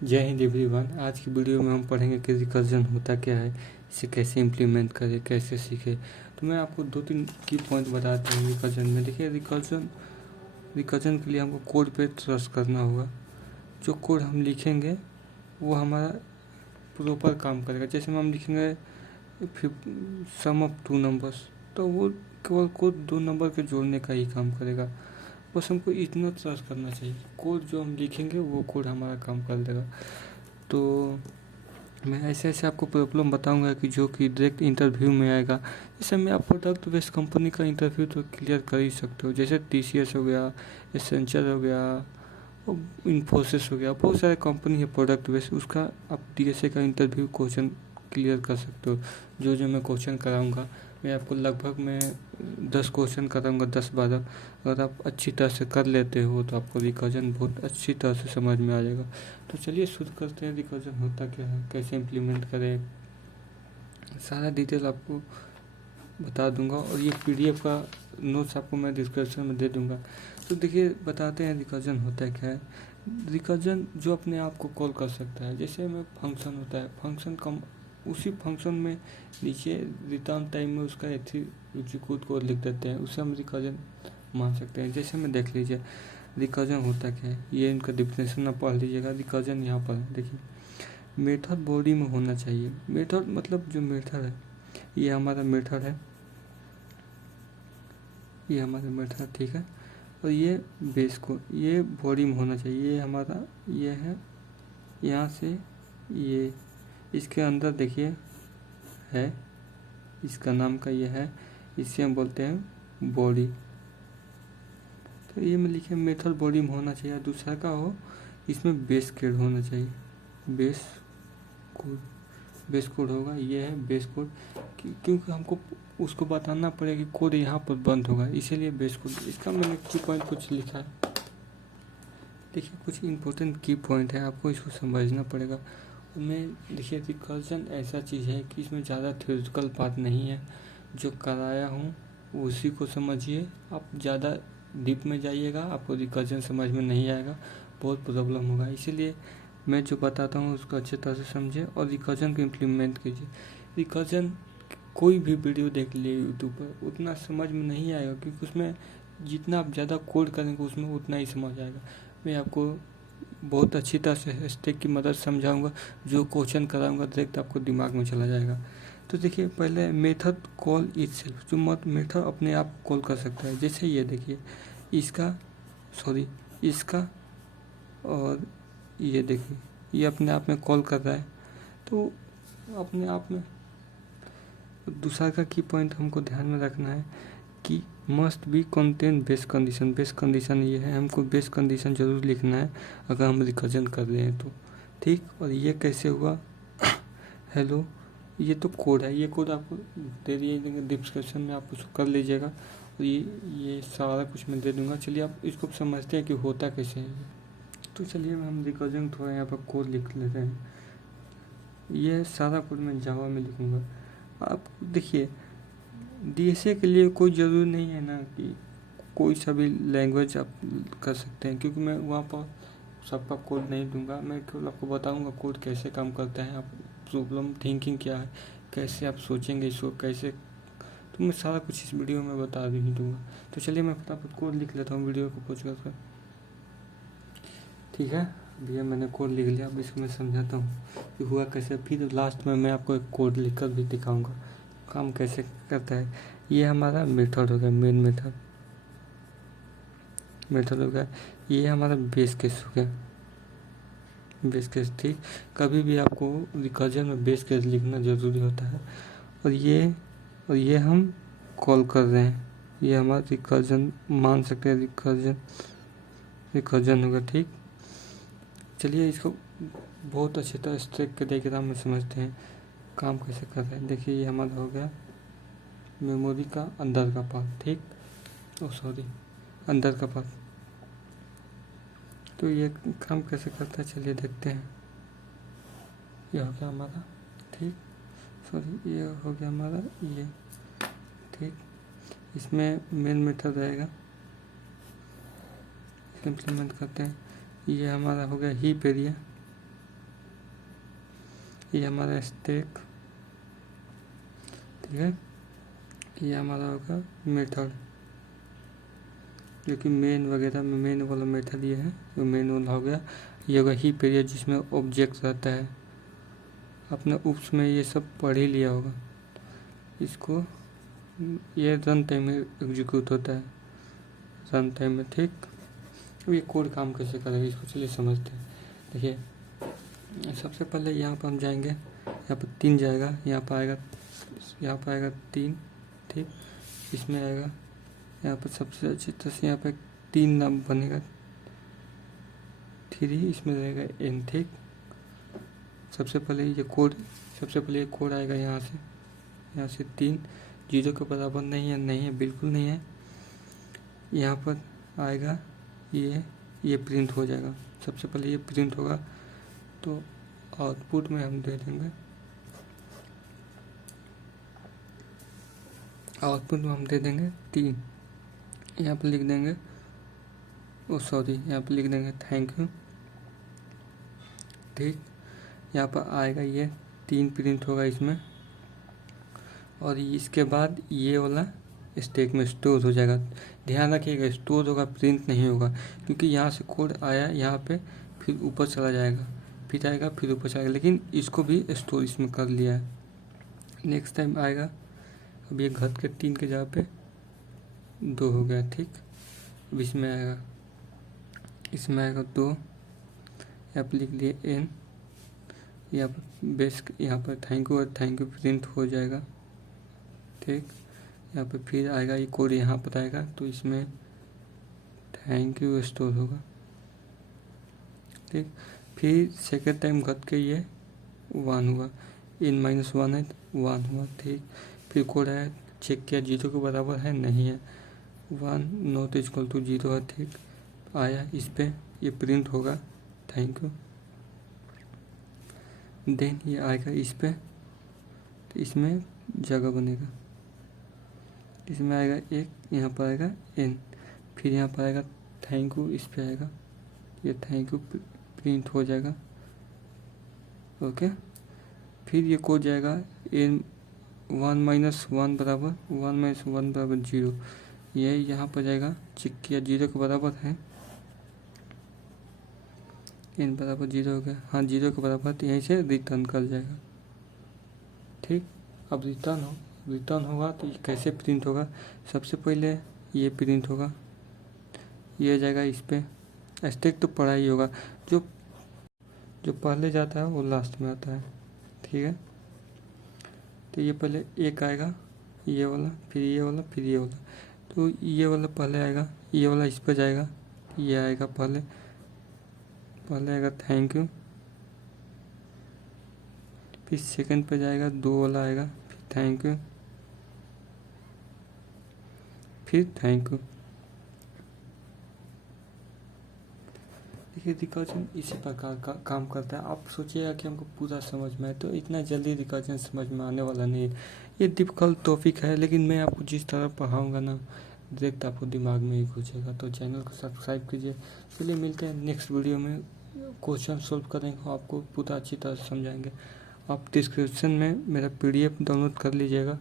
जय हिंद एवरीवन। आज की वीडियो में हम पढ़ेंगे कि रिकर्जन होता क्या है, इसे कैसे इम्प्लीमेंट करें, कैसे सीखें। तो मैं आपको 2-3 की पॉइंट बताता हूँ रिकर्जन में। देखिए, रिकर्जन के लिए हमको कोड पे ट्रस्ट करना होगा। जो कोड हम लिखेंगे वो हमारा प्रॉपर काम करेगा। जैसे हम लिखेंगे सम ऑफ 2 नंबर्स, तो वो केवल कोड 2 नंबर के जोड़ने का ही काम करेगा। बस हमको इतना ट्रस्ट करना चाहिए, कोड जो हम लिखेंगे वो कोड हमारा काम कर देगा। तो मैं ऐसे ऐसे आपको प्रॉब्लम बताऊंगा कि जो कि डायरेक्ट इंटरव्यू में आएगा। जैसे मैं आप प्रोडक्ट बेस्ड कंपनी का इंटरव्यू तो क्लियर कर ही सकते हो, जैसे TCS हो गया, एसेंचर हो गया, इन्फोसिस हो गया, बहुत सारे कंपनी है प्रोडक्ट बेस्ड। उसका आप DSA का इंटरव्यू क्वेश्चन क्लियर कर सकते हो। जो मैं क्वेश्चन कराऊंगा, मैं आपको लगभग मैं 10 क्वेश्चन कराऊंगा, 10-12। अगर आप अच्छी तरह से कर लेते हो तो आपको रिकर्जन बहुत अच्छी तरह से समझ में आ जाएगा। तो चलिए शुरू करते हैं। रिकर्जन होता क्या है, कैसे इम्प्लीमेंट करें, सारा डिटेल आपको बता दूंगा। और ये PDF का नोट्स आपको मैं डिस्क्रिप्शन में दे दूंगा। तो देखिए, बताते हैं रिकर्जन होता है क्या है। रिकर्जन जो अपने आप को कॉल कर सकता है। जैसे में फंक्शन होता है, फंक्शन कम उसी फंक्शन में नीचे रिटर्न टाइम में उसका एग्जीक्यूट कोड लिख देते हैं, उसे हम रिकर्जन मान सकते हैं। जैसे में देख लीजिए रिकर्जन होता क्या है, ये इनका डिफिनेशन आप पढ़ लीजिएगा। रिकर्जन यहाँ पर देखिए, मेथड बॉडी में होना चाहिए। मेथड मतलब जो मेथड है, ये हमारा मेथड है, ये हमारा मेथड, ठीक है। और ये बेस को ये बॉडी में होना चाहिए। ये हमारा ये है, यहाँ से ये इसके अंदर देखिए है, इसका नाम का ये है, इसे हम बोलते हैं बॉडी। तो ये में लिखे मेथड बॉडी में होना चाहिए। दूसरा का हो, इसमें बेस कोड होना चाहिए। बेस कोड होगा, ये है बेस कोड। क्योंकि हमको उसको बताना पड़ेगा कि कोड यहाँ पर बंद होगा, इसीलिए बेस कोड। इसका मैंने की पॉइंट कुछ लिखा है, देखिए कुछ इम्पोर्टेंट की पॉइंट है, आपको इसको समझना पड़ेगा। मैं देखिए, रिकर्जन ऐसा चीज़ है कि इसमें ज़्यादा थ्योरेटिकल पार्ट नहीं है। जो कराया हूँ उसी को समझिए। आप ज़्यादा डीप में जाइएगा, आपको रिकर्जन समझ में नहीं आएगा, बहुत प्रॉब्लम होगा। इसीलिए मैं जो बताता हूँ उसको अच्छे तरह से समझिए और रिकर्जन को इम्प्लीमेंट कीजिए। रिकर्जन कोई भी वीडियो देख लिए यूट्यूब पर, उतना समझ में नहीं आएगा, क्योंकि उसमें जितना आप ज़्यादा कोड करेंगे उसमें उतना ही समझ आएगा। मैं आपको बहुत अच्छी तरह से स्टेप की मदद समझाऊंगा। जो क्वेश्चन कराऊंगा डायरेक्ट आपको दिमाग में चला जाएगा। तो देखिए, पहले मेथड कॉल इटसेल्फ, जो मेथड अपने आप कॉल कर सकता है। जैसे ये देखिए, इसका और ये देखिए, ये अपने आप में कॉल कर रहा है, तो अपने आप में। दूसरा का की पॉइंट हमको ध्यान में रखना है कि must be contain base condition. Base condition ये है, हमको बेस कंडीशन जरूर लिखना है अगर हम रिकर्जन कर रहे हैं तो, ठीक। और ये कैसे हुआ हेलो, ये तो कोड है, ये कोड आपको दे दिए डिस्क्रिप्शन में, आप उसको कर लीजिएगा। और ये सारा कुछ मैं दे दूंगा। चलिए आप इसको समझते हैं कि होता कैसे है। तो चलिए हम रिकर्जन थोड़ा यहाँ पर कोड लिख लेते हैं। ये सारा कोड मैं जावा में लिखूँगा। आप देखिए, DSA के लिए कोई ज़रूरी नहीं है ना कि कोई सा भी लैंग्वेज आप कर सकते हैं, क्योंकि मैं वहाँ पर सबका कोड नहीं दूंगा। मैं केवल आपको बताऊंगा कोड कैसे काम करता है, आप प्रॉब्लम थिंकिंग क्या है, कैसे आप सोचेंगे इसको कैसे, तो मैं सारा कुछ इस वीडियो में बता भी नहीं दूंगा। तो चलिए मैं फटाफट कोड लिख लेता हूँ वीडियो को पहुँच कर। ठीक है भैया, मैंने कोड लिख लिया। अब इसको मैं समझाता हूँ कि हुआ कैसे। फिर लास्ट में मैं आपको एक कोड लिख कर भी दिखाऊँगा काम कैसे करता है। ये हमारा मेथड हो गया, मेन मेथड हो गया। ये हमारा बेस केस हो गया, बेस केस, ठीक। कभी भी आपको रिकर्जन में बेस केस लिखना ज़रूरी होता है। और ये हम कॉल कर रहे हैं, ये हमारा रिकर्जन मान सकते हैं, रिकर्जन होगा, ठीक। चलिए इसको बहुत अच्छी तरह स्टेप के डायग्राम में समझते हैं काम कैसे कर रहे हैं। देखिए, ये हमारा हो गया मेमोरी का अंदर का पार्ट, ठीक। अंदर का पार्ट। तो ये काम कैसे करता है चलिए देखते हैं। ये हो गया हमारा, ठीक। ये हो गया हमारा ये, ठीक। इसमें मेन मेथड रहेगा, इम्प्लीमेंट करते हैं। ये हमारा हो गया हीप एरिया, ये हमारा स्टैक, ठीक है। ये हमारा होगा मेथड, जो कि मेन वगैरह में मेन वाला मेथड ये है, जो मेन वाला हो गया। ये होगा हीप एरिया जिसमें ऑब्जेक्ट रहता है। आपने उप्स में ये सब पढ़ ही लिया होगा। इसको ये रन टाइम में एग्जीक्यूट होता है, रन टाइम में, ठीक। अब ये कोड काम कैसे करेगा इसको चलिए समझते हैं। देखिए सबसे पहले यहाँ पर हम जाएंगे, यहाँ पर 3 जाएगा, यहाँ पर आएगा 3, ठीक। इसमें आएगा यहाँ पर सबसे अच्छी तरह से यहाँ पर 3 नाम बनेगा, 3, इसमें रहेगा n, ठीक। सबसे पहले ये कोड आएगा यहाँ से 3 0 के बराबर नहीं है, बिल्कुल नहीं है। यहाँ पर आएगा ये प्रिंट हो जाएगा। सबसे पहले ये प्रिंट होगा तो आउटपुट में हम दे देंगे, आउटपुट में हम दे देंगे 3। यहाँ पर लिख देंगे यहाँ पर लिख देंगे थैंक यू, ठीक। यहाँ पर आएगा ये 3 प्रिंट होगा इसमें, और इसके बाद ये वाला स्टैक में स्टोर हो जाएगा। ध्यान रखिएगा स्टोर होगा, प्रिंट नहीं होगा, क्योंकि यहाँ से कोड आया यहाँ पे, फिर ऊपर चला जाएगा, फिर आएगा, फिर ऊपर चला जाएगा, लेकिन इसको भी स्टोर इसमें कर लिया है। नेक्स्ट टाइम आएगा, अब ये घट के 3 के जगह पे 2 हो गया, ठीक। अब इसमें आएगा 2, यहाँ पर लिख लिए n, यहाँ पर बेस, यहाँ पर थैंक यू और थैंक यू प्रिंट हो जाएगा, ठीक। यहाँ पर फिर आएगा ये कोड, यहाँ पर आएगा तो इसमें थैंक यू स्टोर होगा, ठीक। फिर सेकेंड टाइम घट के ये 1 हुआ, n-1 है 1 हुआ, ठीक। फिर कोड आया, चेक किया 0 के बराबर है, नहीं है, 1 नॉट इक्वल टू 0 है, ठीक। आया इस पे ये प्रिंट होगा थैंक यू। देन ये आएगा इस पे, तो इसमें जगह बनेगा, इसमें आएगा 1, यहाँ पर आएगा n, फिर यहाँ पर आएगा थैंक यू, इस पे आएगा ये थैंक यू प्रिंट हो जाएगा, ओके। फिर ये कोड जाएगा n1-1 बराबर 0, ये यहाँ पर जाएगा, चेक किया 0 के बराबर है, n बराबर 0 हो गया, हाँ 0 के बराबर, तो यहीं से रिटर्न कर जाएगा, ठीक। अब रिटर्न होगा तो ये कैसे प्रिंट होगा, सबसे पहले ये प्रिंट होगा, ये जाएगा इस पे, स्टैक तो पड़ा ही होगा, जो पहले जाता है वो लास्ट में आता है, ठीक है। तो ये पहले एक आएगा, ये वाला, फिर ये वाला, फिर ये वाला, तो ये वाला पहले आएगा, ये वाला इस पर जाएगा, ये आएगा पहले आएगा थैंक यू, फिर सेकंड पे जाएगा 2 वाला आएगा, फिर थैंक यू, फिर थैंक यू। देखिए रिकर्जन इसी प्रकार का काम करता है। आप सोचिएगा कि हमको पूरा समझ में आए, तो इतना जल्दी रिकर्जन समझ में आने वाला नहीं है, ये डिफिकल्ट टॉपिक है, लेकिन मैं आपको जिस तरह पढ़ाऊँगा ना, डायरेक्ट आपको दिमाग में ही घुसेगा। तो चैनल को सब्सक्राइब कीजिए। चलिए मिलते हैं नेक्स्ट वीडियो में, क्वेश्चन सोल्व करेंगे, आपको पूरा अच्छी तरह समझाएंगे। आप डिस्क्रिप्शन में मेरा PDF डाउनलोड कर लीजिएगा।